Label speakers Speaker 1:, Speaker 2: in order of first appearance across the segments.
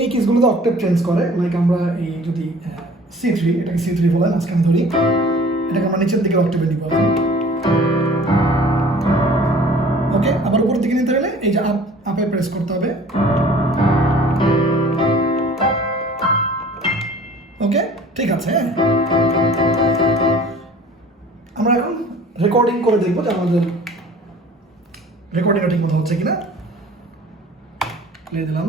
Speaker 1: এই কিসগুলোতে octave change করে লাইক আমরা এই যদি সি থ্রি এটাকে সি থ্রি বলেন, আজকে আমি ধরি, এটাকে আমরা নিচের দিকে অক্টেভে নিব ওকে আবার উপরের দিকে নিতে হলে এই যে আপ আপে প্রেস করতে হবে। ওকে ঠিক আছে হ্যাঁ। আমরা এখন রেকর্ডিং করে দেখব যে আমাদের রেকর্ডিংটা ঠিক মতো হচ্ছে কিনা। প্লে দিলাম।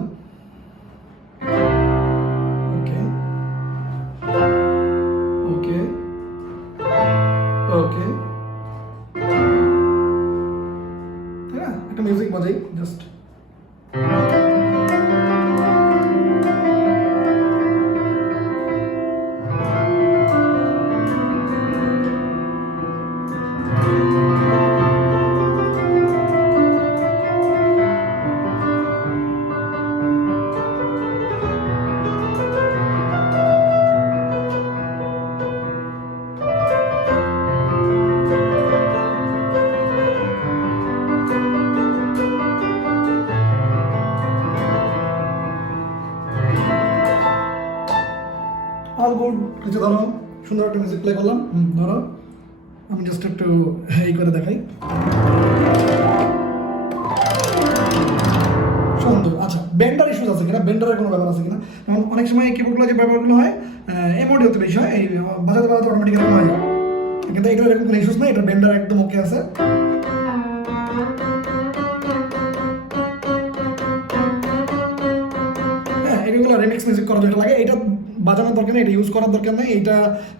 Speaker 1: তাই না একটা কিছু ধরো সুন্দর একটা মিউজিক প্লে করলাম। ধরো। আমি জাস্ট একটু এই করে দেখাই। সুন্দর আচ্ছা বেন্ডার ইস্যুস আছে কিনা? বেন্ডারের কোনো ব্যাপার আছে কিনা? যেমন অনেক সময় কিবোর্ডগুলো যে ব্যাপারগুলো হয় এমওডি হতে বেশি হয়, এই বাজাতে বাজাতে অটোমেটিক হয়। কিন্তু এগুলো এরকম কোনো ইস্যুস নাই, এটা বেন্ডার একদম ওকে আছে। এগুলো রিমিক্স মিউজিক করা যেটা লাগে, এটা বাজানোর দরকার নেই, এটা ইউজ করার দরকার নেই। এটা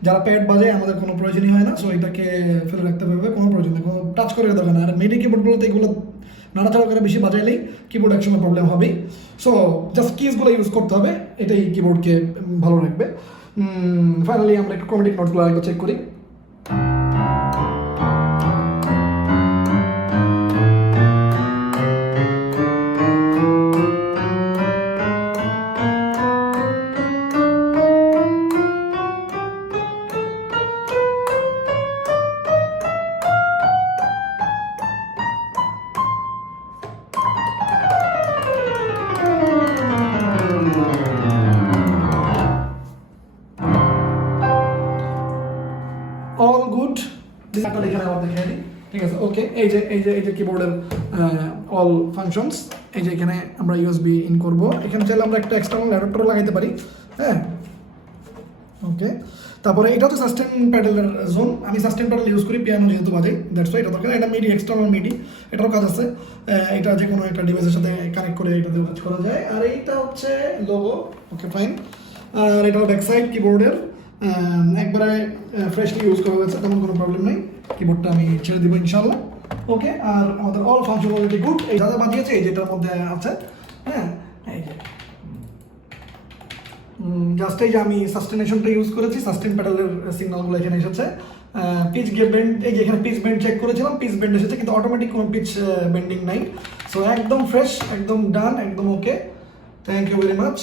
Speaker 1: যারা প্যাড বাজায় আমাদের কোনো প্রয়োজনই হয় না সো এটাকে ফেলে রাখতে হবে, কোনো প্রয়োজন নেই, কোনো টাচ করে দরকার না আর মিডি কিবোর্ডগুলোতে এগুলো নাড়াচাড়া করে বেশি বাজাইলেই কিবোর্ড একসময় প্রবলেম হবেই। সো জাস্ট কিসগুলো ইউজ করতে হবে, এটাই কিবোর্ডকে ভালো রাখবে। ফাইনালি আমরা একটু কমেডিক নোটগুলো আরেকবার চেক করি। ডিজাইনটা এখানে আবার দেখে নিই ঠিক আছে ওকে এই যে এই যে এই যে কিবোর্ডের অল ফাংশনস এই যে এখানে আমরা ইউএসবি ইন করব। এখানে চাইলে আমরা একটা এক্সটার্নাল অ্যাডাপ্টারও লাগাইতে পারি হ্যাঁ? ওকে তারপরে এটা তো সাস্টেন প্যাডেলের জোন আমি সাস্টেন প্যাডেল ইউজ করি পিয়ানো যেহেতু বাজে দ্যাটস এটা দরকার। এটা মিডি এক্সটার্নাল মিডি এটারও কাজ আছে। এটা যে কোনো একটা ডিভাইসের সাথে কানেক্ট করে এটাতে কাজ করা যায়। আর এইটা হচ্ছে লোগো ওকে ফাইন আর এটা ব্যাক সাইড কিবোর্ডের একবারে ফ্রেশলি ইউজ করা হয়েছে, তেমন কোনো প্রবলেম নেই। কিবোর্ডটা আমি ছেড়ে দিব ইনশাল্লাহ ওকে আর আমাদের অল ফাংশনালিটি গুড এই দাদা বাজিয়েছে এই যেটার মধ্যে আছে হ্যাঁ? জাস্ট এই যে আমি সাস্টেনেশনটা ইউজ করেছি সাস্টেন প্যাডেলের সিগনালগুলো এখানে এসেছে। পিচ গে বেন্ড এই যে এখানে পিচ বেন্ড চেক করেছিলাম পিচ বেন্ড এসেছে, কিন্তু অটোমেটিক কোনো পিচ বেন্ডিং নাই। সো একদম ফ্রেশ একদম ডান একদম okay thank you very much